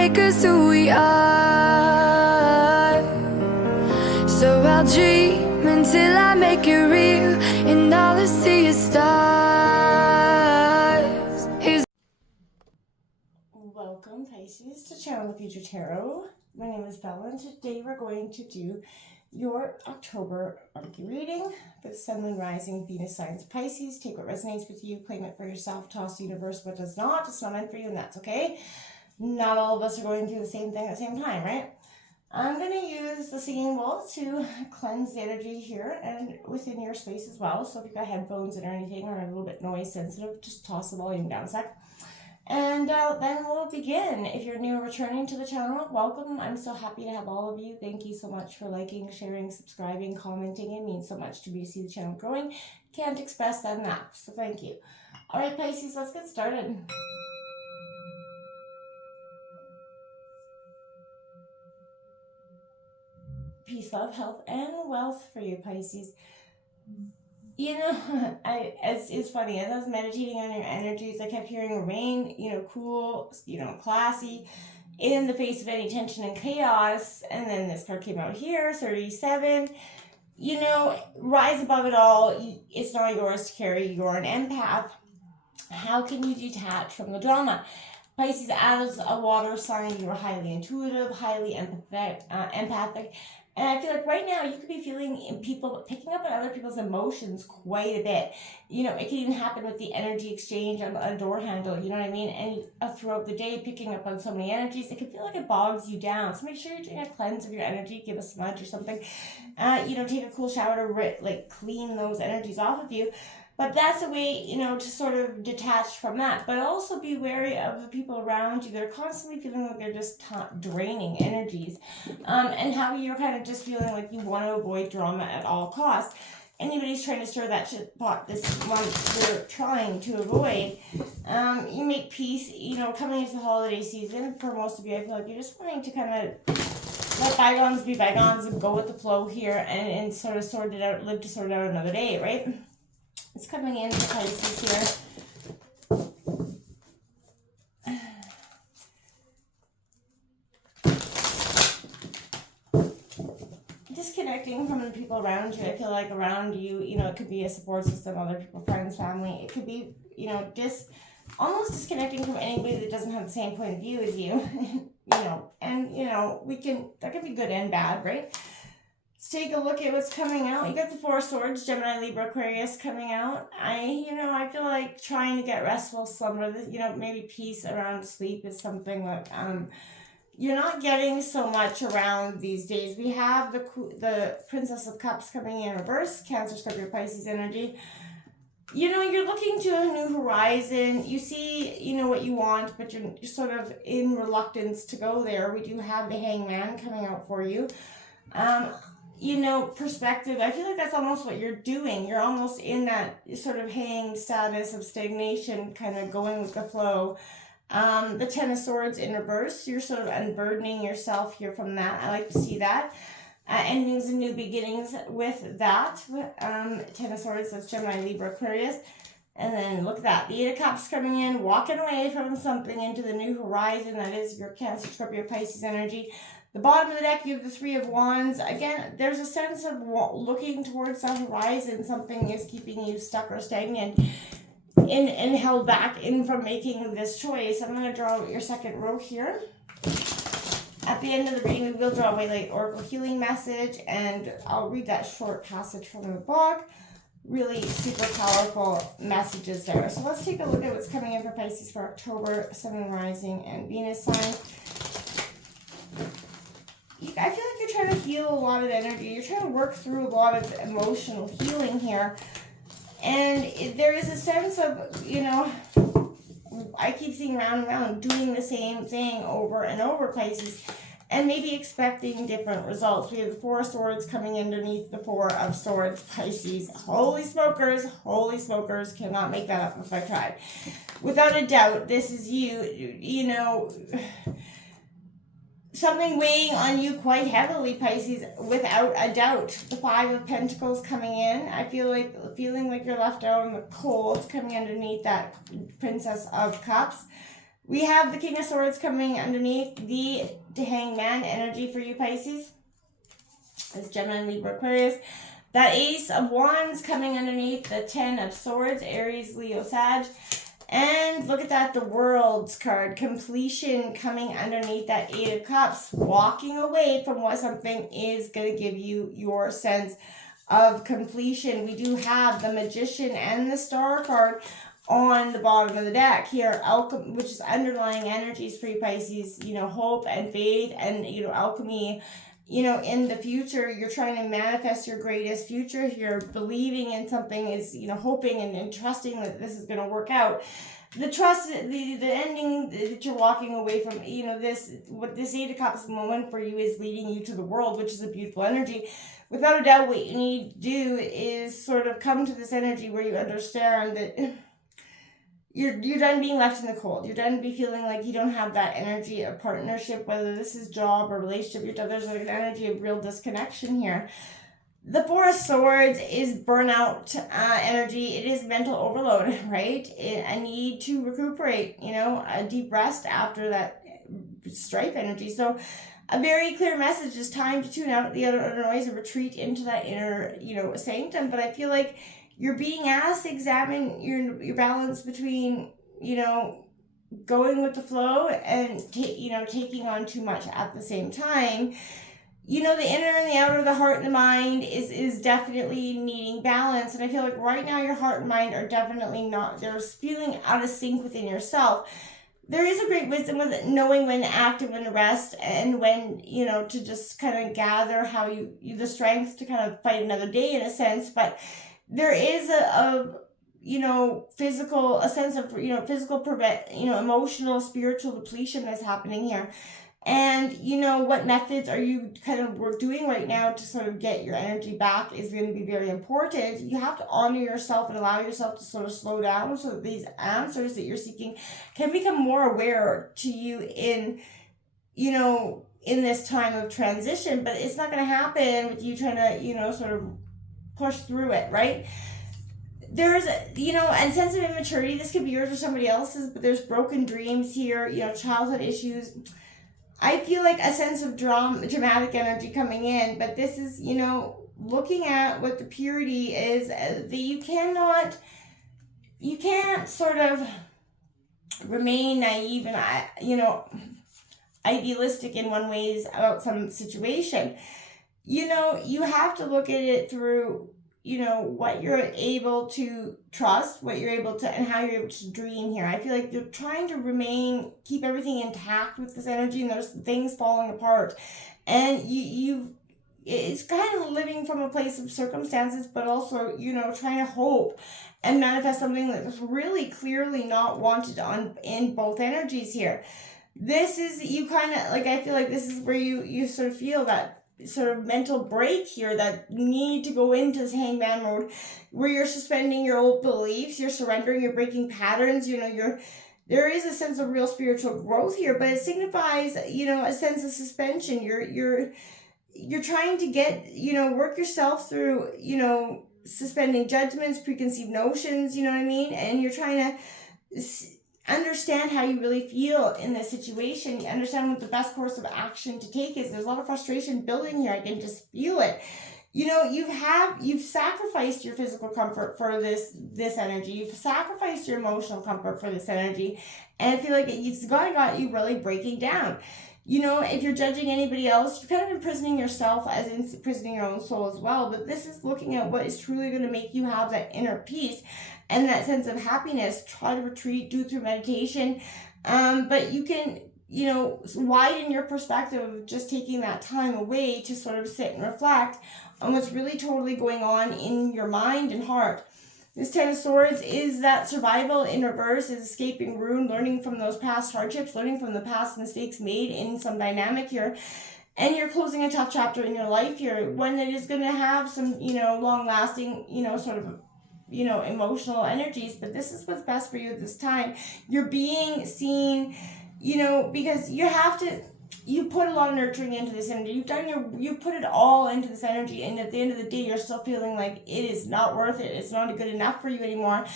make us who we are. So I'll dream until I make it real, and all I see is stars. Welcome, Pisces, to Channel the Future Tarot. My name is Bella, and today we're going to do your October monthly reading for the Sun, Moon, Rising, Venus signs of Pisces. Take what resonates with you, claim it for yourself, toss the universe what does not. It's not meant for you, and that's okay. Not all of us are going through the same thing at the same time, right? I'm going to use the singing bowl to cleanse the energy here and within your space as well. So if you've got headphones in or anything, or a little bit noise sensitive, just toss the volume down a sec. And then we'll begin. If you're new or returning to the channel, welcome. I'm so happy to have all of you. Thank you so much for liking, sharing, subscribing, commenting. It means so much to me to see the channel growing. Can't express that enough, so thank you. All right, Pisces, let's get started. Peace, love, health, and wealth for you, Pisces. You know, it's funny, as I was meditating on your energies, I kept hearing rain, cool, classy, in the face of any tension and chaos. And then this card came out here, 37. Rise above it all. It's not yours to carry. You're an empath. How can you detach from the drama? Pisces, as a water sign, you're highly intuitive, highly empathic. And I feel like right now you could be feeling picking up on other people's emotions quite a bit. It can even happen with the energy exchange on a door handle, you know what I mean? And throughout the day, picking up on so many energies, it can feel like it bogs you down. So make sure you're doing a cleanse of your energy, give a smudge or something. Take a cool shower to clean those energies off of you. But that's a way, to sort of detach from that. But also be wary of the people around you. They're constantly feeling like they're just draining energies. And how you're kind of just feeling like you want to avoid drama at all costs. Anybody's trying to stir that shit pot this month, you're trying to avoid. You make peace, coming into the holiday season. For most of you, I feel like you're just wanting to kind of let bygones be bygones and go with the flow here and sort of sort it out, live to sort it out another day, right? It's coming in for Pisces here. Disconnecting from the people around you. I feel like around you, it could be a support system, other people, friends, family. It could be, almost disconnecting from anybody that doesn't have the same point of view as you. That can be good and bad, right? Let's take a look at what's coming out. You got the Four of Swords, Gemini, Libra, Aquarius coming out. I feel like trying to get restful slumber. Maybe peace around sleep is something that you're not getting so much around these days. We have the Princess of Cups coming in reverse, Cancer, Scorpio, Pisces energy. You're looking to a new horizon. You see, what you want, but you're sort of in reluctance to go there. We do have the Hangman coming out for you. Perspective, I feel like that's almost what you're doing. You're almost in that sort of hang status of stagnation, kind of going with the flow. The Ten of Swords in reverse, you're sort of unburdening yourself here from that. I like to see that. Endings and new beginnings with that. Ten of Swords, that's Gemini, Libra, Aquarius. And then look at that. The Eight of Cups coming in, walking away from something into the new horizon. That is your Cancer, Scorpio, Pisces energy. The bottom of the deck, you have the Three of Wands. Again, there's a sense of looking towards that horizon. Something is keeping you stuck or stagnant and held back from making this choice. I'm going to draw your second row here. At the end of the reading, we will draw a Waylate Oracle healing message, and I'll read that short passage from the book. Really super powerful messages there. So let's take a look at what's coming in for Pisces for October, Sun, Moon, Rising, and Venus sign. I feel like you're trying to heal a lot of energy. You're trying to work through a lot of emotional healing here. And there is a sense of, I keep seeing round and round, doing the same thing over and over, Pisces, and maybe expecting different results. We have the Four of Swords coming underneath the Four of Swords, Pisces. Holy smokers, cannot make that up if I tried. Without a doubt, this is you, something weighing on you quite heavily, Pisces, without a doubt. The Five of Pentacles coming in. I feeling like you're left out in the cold, coming underneath that Princess of Cups. We have the King of Swords coming underneath the Hangman energy for you, Pisces. It's Gemini, Libra, Aquarius. That Ace of Wands coming underneath the 10 of Swords, Aries, Leo, Sag. And look at that, the World's card. Completion coming underneath that 8 of Cups. Walking away from what something is going to give you your sense of completion. We do have the Magician and the Star card on the bottom of the deck here, alchemy, which is underlying energies for you, Pisces, you know, hope and faith and, you know, alchemy, you know, in the future. You're trying to manifest your greatest future here, believing in something is, you know, hoping and trusting that this is going to work out. The trust, the ending that you're walking away from, you know, what this 8 of Cups moment for you is leading you to the world, which is a beautiful energy. Without a doubt, what you need to do is sort of come to this energy where you understand that you're done being left in the cold. You're done feeling like you don't have that energy of partnership, whether this is job or relationship. You're done. There's like an energy of real disconnection here. The 4 of Swords is burnout energy. It is mental overload, right? A need to recuperate, you know, a deep rest after that strife energy. So a very clear message is time to tune out the other noise and retreat into that inner, you know, sanctum. But I feel like you're being asked to examine your balance between, you know, going with the flow and, you know, taking on too much at the same time. You know, the inner and the outer, the heart and the mind is definitely needing balance. And I feel like right now your heart and mind are definitely not, they're feeling out of sync within yourself. There is a great wisdom with it, knowing when to act and when to rest, and when, you know, to just kind of gather how you the strength to kind of fight another day in a sense. But there is a you know, a sense of, you know, physical, you know, emotional, spiritual depletion that's happening here. And, you know, what methods are you kind of doing right now to sort of get your energy back is going to be very important. You have to honor yourself and allow yourself to sort of slow down so that these answers that you're seeking can become more aware to you in, you know, in this time of transition. But it's not going to happen with you trying to, you know, sort of push through it, right? There's, you know, and sense of immaturity. This could be yours or somebody else's, but there's broken dreams here, you know, childhood issues. I feel like a sense of dramatic energy coming in, but this is, you know, looking at what the purity is, that you can't sort of remain naive and, you know, idealistic in one ways about some situation. You know, you have to look at it through, you know, what you're able to trust, what you're able to, and how you're able to dream here. I feel like you're trying to keep everything intact with this energy, and there's things falling apart. And it's kind of living from a place of circumstances, but also, you know, trying to hope and manifest something that's really clearly not wanted in both energies here. This is, you kind of, like, I feel like this is where you sort of feel that sort of mental break here, that need to go into this hangman mode where you're suspending your old beliefs, you're surrendering, you're breaking patterns, you know, there is a sense of real spiritual growth here, but it signifies, you know, a sense of suspension. You're trying to get, you know, work yourself through, you know, suspending judgments, preconceived notions, you know what I mean? And you're trying to understand how you really feel in this situation. You understand what the best course of action to take is. There's a lot of frustration building here. I can just feel it. You know, you've sacrificed your physical comfort for this energy. You've sacrificed your emotional comfort for this energy. And I feel like it's got you really breaking down. You know, if you're judging anybody else, you're kind of imprisoning yourself, as in imprisoning your own soul as well. But this is looking at what is truly going to make you have that inner peace and that sense of happiness. Try to retreat, do through meditation. But you can, you know, widen your perspective of just taking that time away to sort of sit and reflect on what's really totally going on in your mind and heart. This 10 of Swords is that survival in reverse, is escaping ruin, learning from those past hardships, learning from the past mistakes made in some dynamic here. And you're closing a tough chapter in your life here, one that is going to have some, you know, long-lasting, you know, sort of, you know, emotional energies. But this is what's best for you at this time. You're being seen, you know, because you put a lot of nurturing into this energy. You put it all into this energy, and at the end of the day, you're still feeling like it is not worth it. It's not good enough for you anymore.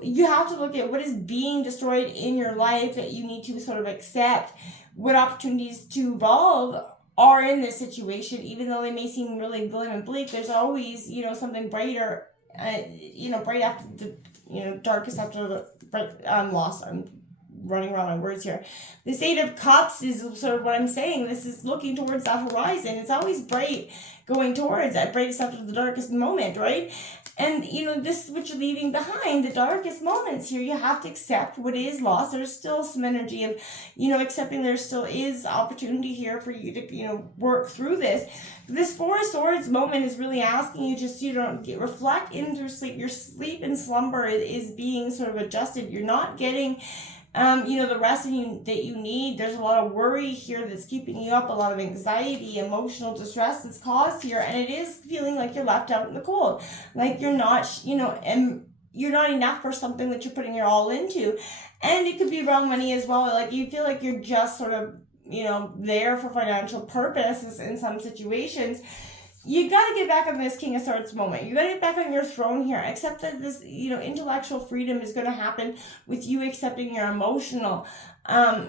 You have to look at what is being destroyed in your life that you need to sort of accept what opportunities to evolve are in this situation. Even though they may seem really glim and bleak, there's always, something brighter, bright after the, darkest after the bright, I'm lost. I'm running around my words here. This Eight of Cups is sort of what I'm saying. This is looking towards that horizon. It's always bright, going towards that brightest after the darkest moment, right? And, this is what you're leaving behind, the darkest moments here. You have to accept what is lost. There's still some energy of, accepting there still is opportunity here for you to, work through this. This Four of Swords moment is really asking you just, reflect into sleep. Your sleep and slumber is being sort of adjusted. You're not getting the rest that you need. There's a lot of worry here that's keeping you up, a lot of anxiety, emotional distress that's caused here, and it is feeling like you're left out in the cold, like you're not, and you're not enough for something that you're putting your all into. And it could be wrong money as well, like you feel like you're just sort of, there for financial purposes in some situations. You got to get back on this King of Swords moment. You got to get back on your throne here. Accept that this, intellectual freedom is going to happen with you accepting your emotional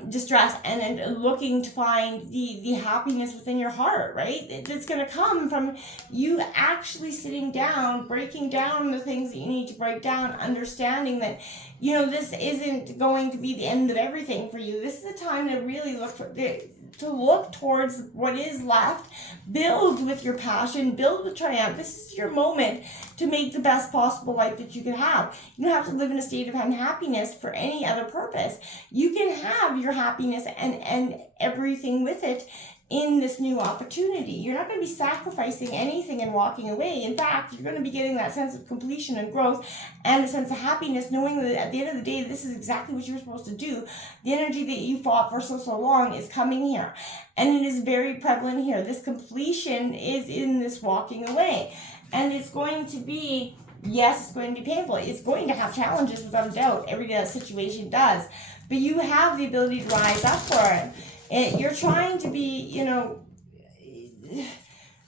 distress and looking to find the happiness within your heart, right? It's going to come from you actually sitting down, breaking down the things that you need to break down, understanding that, this isn't going to be the end of everything for you. This is a time to really look towards what is left, build with your passion, build with triumph. This is your moment to make the best possible life that you can have. You don't have to live in a state of unhappiness for any other purpose. You can have your happiness and everything with it in this new opportunity. You're not going to be sacrificing anything and walking away. In fact, you're going to be getting that sense of completion and growth and a sense of happiness, knowing that at the end of the day, this is exactly what you were supposed to do. The energy that you fought for so long is coming here. And it is very prevalent here. This completion is in this walking away. And it's going to be, yes, it's going to be painful. It's going to have challenges without a doubt. Every situation does. But you have the ability to rise up for it. You're trying to be,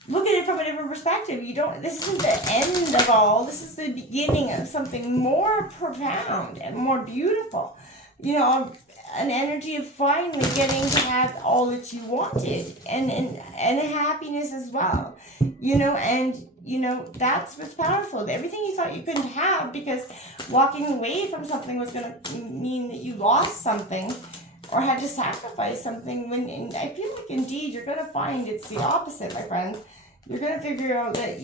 look at it from a different perspective. This isn't the end of all. This is the beginning of something more profound and more beautiful. An energy of finally getting to have all that you wanted and happiness as well. That's what's powerful. Everything you thought you couldn't have because walking away from something was going to mean that you lost something or had to sacrifice something, and I feel like indeed you're going to find it's the opposite, my friend. You're going to figure out that,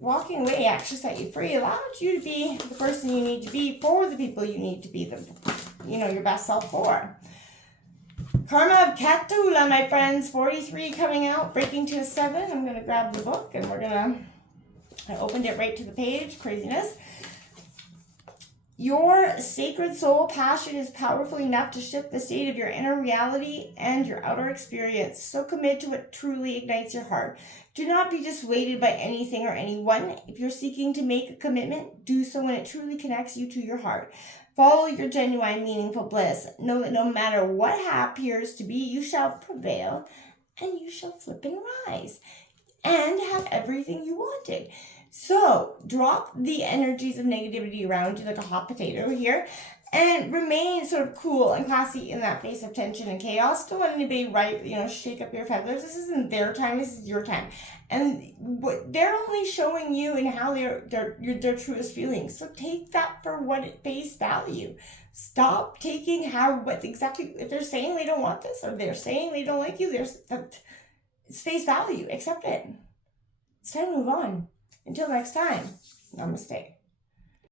walking away actually set you free, allowed you to be the person you need to be for the people you need to be, your best self for. Karma of Catula, my friends, 43 coming out, breaking to a 7. I'm going to grab the book, and I opened it right to the page, craziness. Your sacred soul passion is powerful enough to shift the state of your inner reality and your outer experience. So commit to what truly ignites your heart. Do not be dissuaded by anything or anyone. If you're seeking to make a commitment, do so when it truly connects you to your heart. Follow your genuine, meaningful bliss. Know that no matter what appears to be, you shall prevail and you shall flip and rise and have everything you wanted. So drop the energies of negativity around you like a hot potato here and remain sort of cool and classy in that face of tension and chaos. Don't let anybody shake up your feathers. This isn't their time, this is your time. And what they're only showing you and how their truest feelings. So take that for what it face value. Stop taking if they're saying they don't want this or they're saying they don't like you, it's face value. Accept it. It's time to move on. Until next time, namaste.